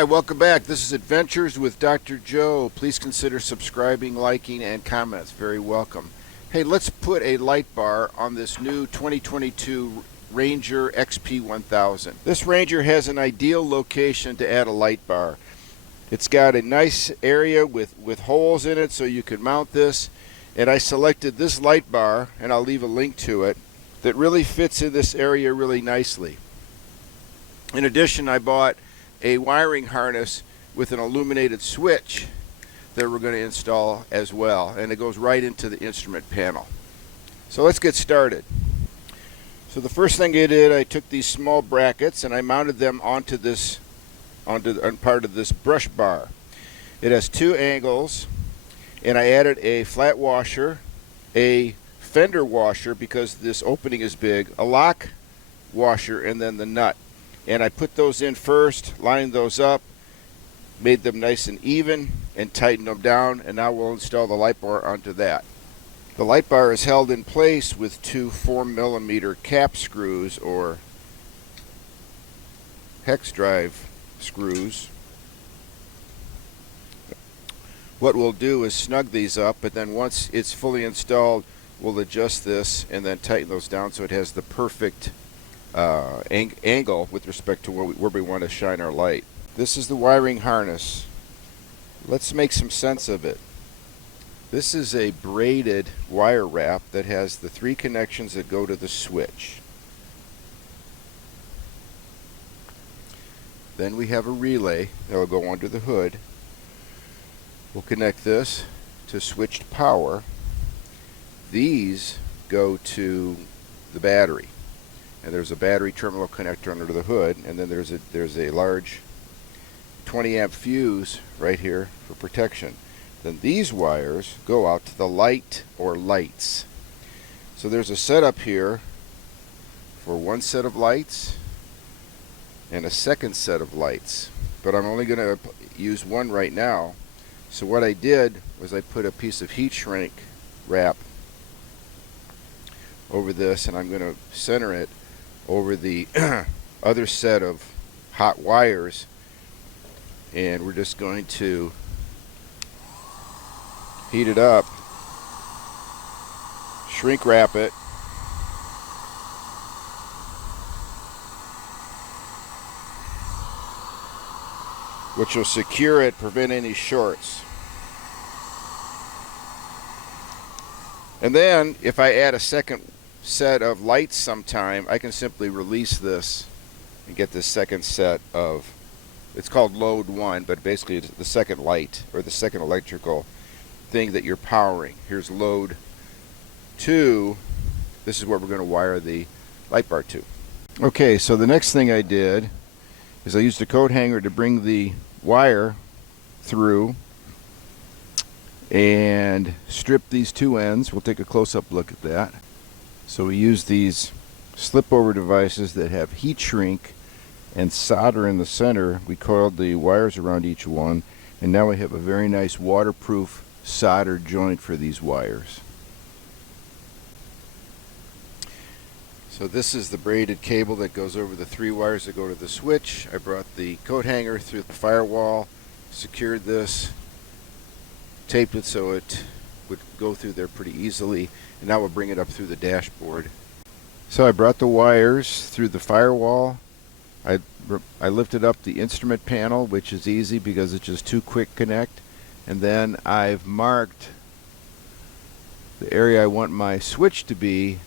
Hi, welcome back. This is Adventures with Dr. Joe. Please consider subscribing, liking, and comments. Very welcome. Hey, let's put a light bar on this new 2022 Ranger XP1000. This Ranger has an ideal location to add a light bar. It's got a nice area with holes in it so you can mount this. And I selected this light bar, and I'll leave a link to it, that really fits in this area really nicely. In addition, I bought a wiring harness with an illuminated switch that we're going to install as well, and it goes right into the instrument panel. So let's get started. So the first thing I did, I took these small brackets and I mounted them onto part of this brush bar. It has two angles, and I added a flat washer, a fender washer because this opening is big, a lock washer, and then the nut. And I put those in first, lined those up, made them nice and even, and tightened them down, and now we'll install the light bar onto that. The light bar is held in place with two 4mm cap screws or hex drive screws. What we'll do is snug these up, but then once it's fully installed, we'll adjust this and then tighten those down so it has the perfect angle with respect to where we want to shine our light. This is the wiring harness. Let's make some sense of it. This is a braided wire wrap that has the three connections that go to the switch. Then we have a relay that will go under the hood. We'll connect this to switched power. These go to the battery. And there's a battery terminal connector under the hood, and then there's a large 20 amp fuse right here for protection. Then these wires go out to the light or lights. So there's a setup here for one set of lights and a second set of lights, but I'm only going to use one right now. So what I did was I put a piece of heat shrink wrap over this, and I'm going to center it over the other set of hot wires, and we're just going to heat it up, shrink wrap it, which will secure it, prevent any shorts. And then if I add a second set of lights sometime, I can simply release this and get this second set of, it's called load 1, but basically it's the second light or the second electrical thing that you're powering. Here's load 2. This is where we're going to wire the light bar to. Okay, so the next thing I did is I used a coat hanger to bring the wire through and strip these two ends. We'll take a close-up look at that. So we use these slip-over devices that have heat shrink and solder in the center. We coiled the wires around each one, and now we have a very nice waterproof solder joint for these wires. So this is the braided cable that goes over the three wires that go to the switch. I brought the coat hanger through the firewall, secured this, taped it so it would go through there pretty easily, and now we'll bring it up through the dashboard. So I brought the wires through the firewall. I lifted up the instrument panel, which is easy because it's just two quick connect, and then I've marked the area I want my switch to be,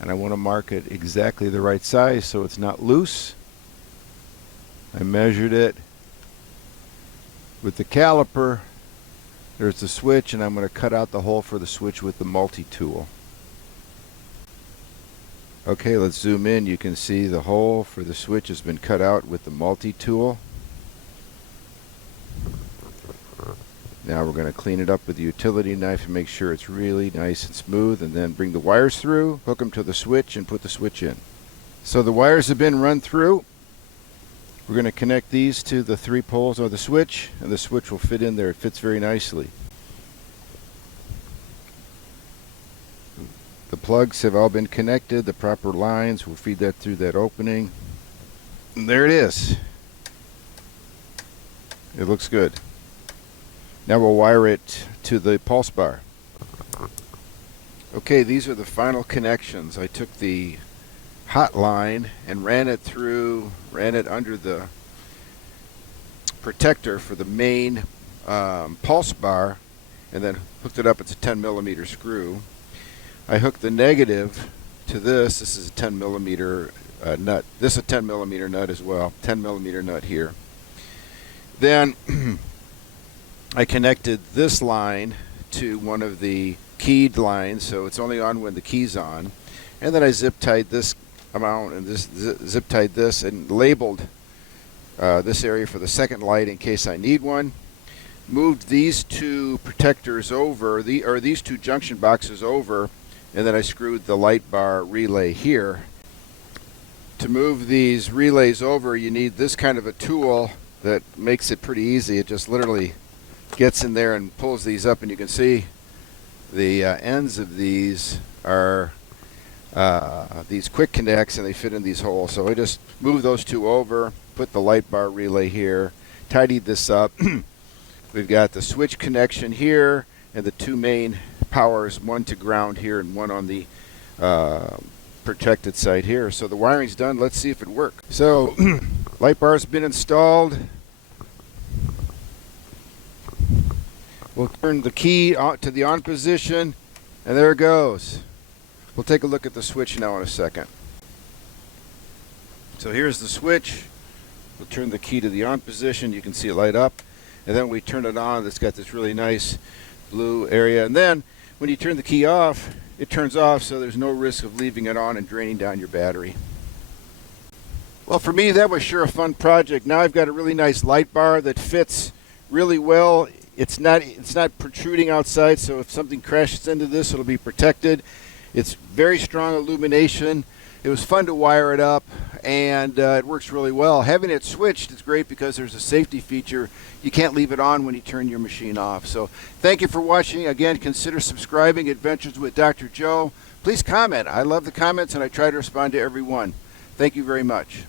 and I want to mark it exactly the right size so it's not loose. I measured it with the caliper. There's the switch, and I'm going to cut out the hole for the switch with the multi-tool. Okay, let's zoom in. You can see the hole for the switch has been cut out with the multi-tool. Now we're going to clean it up with the utility knife and make sure it's really nice and smooth, and then bring the wires through, hook them to the switch, and put the switch in. So the wires have been run through. We're going to connect these to the three poles of the switch, and the switch will fit in there. It fits very nicely. The plugs have all been connected. The proper lines will feed that through that opening. And there it is. It looks good. Now we'll wire it to the pulse bar. Okay, these are the final connections. I took the hot line and ran it under the protector for the main pulse bar, and then hooked it up. It's a 10 millimeter screw. I hooked the negative to this. This is a 10 millimeter nut. This is a 10 millimeter nut as well. 10 millimeter nut here. Then I connected this line to one of the keyed lines, so it's only on when the key's on. And then I zip tied this amount and this zip tied this and labeled this area for the second light in case I need one. Moved these two protectors over, these two junction boxes over, and then I screwed the light bar relay here. To move these relays over, you need this kind of a tool that makes it pretty easy. It just literally gets in there and pulls these up, and you can see the ends of these are these quick connects, and they fit in these holes. So I just moved those two over, put the light bar relay here, tidied this up. We've got the switch connection here and the two main powers, one to ground here and one on the protected side here. So the wiring's done. Let's see if it works. So light bar's been installed. We'll turn the key to the on position, and there it goes. We'll take a look at the switch now in a second. So here's the switch. We'll turn the key to the on position. You can see it light up. And then we turn it on. It's got this really nice blue area. And then when you turn the key off, it turns off, so there's no risk of leaving it on and draining down your battery. Well, for me, that was sure a fun project. Now I've got a really nice light bar that fits really well. It's not protruding outside, so if something crashes into this, it'll be protected. It's very strong illumination. It was fun to wire it up, and it works really well. Having it switched is great because there's a safety feature. You can't leave it on when you turn your machine off. So thank you for watching. Again, consider subscribing. Adventures with Dr. Joe. Please comment. I love the comments, and I try to respond to every one. Thank you very much.